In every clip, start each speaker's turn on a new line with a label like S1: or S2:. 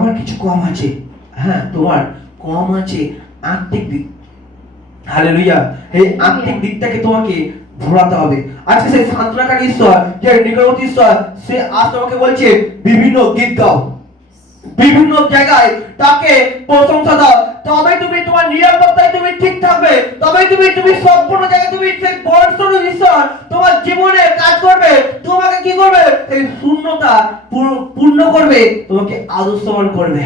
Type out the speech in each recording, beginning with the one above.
S1: আমার কিছু কম আছে। হ্যাঁ তোমার কম আছে আত্মিক দিক। হালেলুয়া এই আত্মিক দিকটাকে তোমাকে হবে। আজকে সেই সান্ত্বনাকারী ঈশ্বর যে নিকটবর্তী ঈশ্বর সে আজ তোমাকে বলছে বিভিন্ন গীত গাও। বিভিন্ন জায়গায় তাকে প্রশংসা দাও। তবে তুমি তোমার নিরাপত্তায় তুমি ঠিক থাকবে। তবে তুমি তুমি সম্পূর্ণ জায়গায় তুমি সেই বর্ষণ ঈশ্বর তোমার জীবনে কাজ করবে। তোমাকে কি করবে? এই শূন্যতা পূর- পূর্ণ করবে তোমাকে আদর্শবান করবে.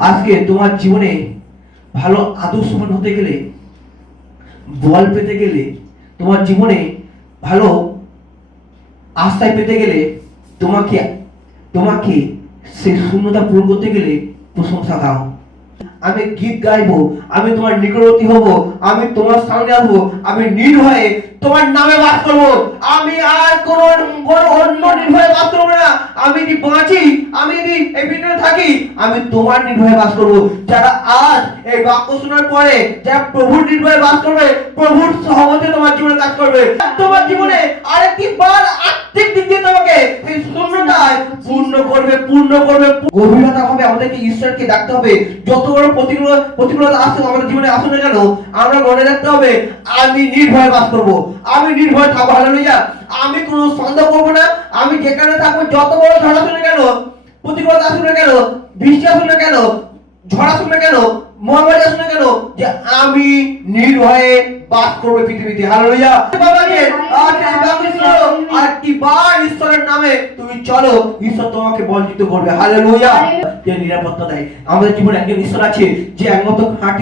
S1: আজকে তোমার জীবনে ভালো আদর্শবান হতে গেলে বল পেতে গেলে তোমার জীবনে ভালো আস্থায় পেতে গেলে তোমাকে তোমাকে সেই শূন্যতা পূরণ করতে গেলে প্রশংসা দাও। আমি গীত গাইবো আমি তোমার নিকটবর্তী হব আমি তোমার সামনে আসব আমি নির্ভয়ে তোমার নামে বাস করব। আমি আর কোন কোন অন্য নির্ভয়ে বাস করব না আমি যদি বাঁচি, আমি যদি এই পৃথিবীতে থাকি, আমি তোমার নির্ভয়ে বাস করব। যারা আজ এই বাক্য শোনার পরে, যারা প্রভুর নির্ভয়ে বাস করবে, প্রভুর সহমতে তোমার জীবনে কাজ করবে। তোমার জীবনে আরেকটি বার আর্থিক দিক দিয়ে তোমাকে করবে, পূর্ণ করবে গভীরতা ভাবে আমাদেরকে ঈশ্বরকে ডাকতে হবে। যত বড় প্রতিকূল, প্রতিকূলতা আসুক আমাদের জীবনে আসুক না কেন, আমরা মনে রাখতে হবে, আমি নির্ভয়ে বাস করব। আমি নির্ভয় থাকব হালেলুয়া আমি কোনো সন্দেহ করব না। আমি যেখানে থাকব, যত বড় ঝড় আসুক না কেন, প্রতিকূলতা আসুক না কেন, বৃষ্টি আসুক না কেন, ঝড় আসুক না কেন, মহামারী আসুক না কেন, যে আমি নির্ভয়ে বাস করব পৃথিবীতে হালেলুয়া ঈশ্বর আছে, যে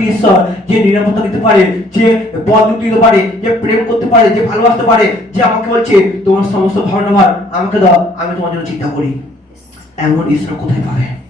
S1: ঈশ্বর, যে নিরাপত্তা দিতে পারে, যে বদলুক দিতে পারে, যে প্রেম করতে পারে, যে ভালোবাসতে পারে, যে আমাকে বলছে, তোমার সমস্ত ভাবনা আমাকে দাও, আমি তোমার জন্য চিন্তা করি। এমন ঈশ্বর কোথায় পাবে?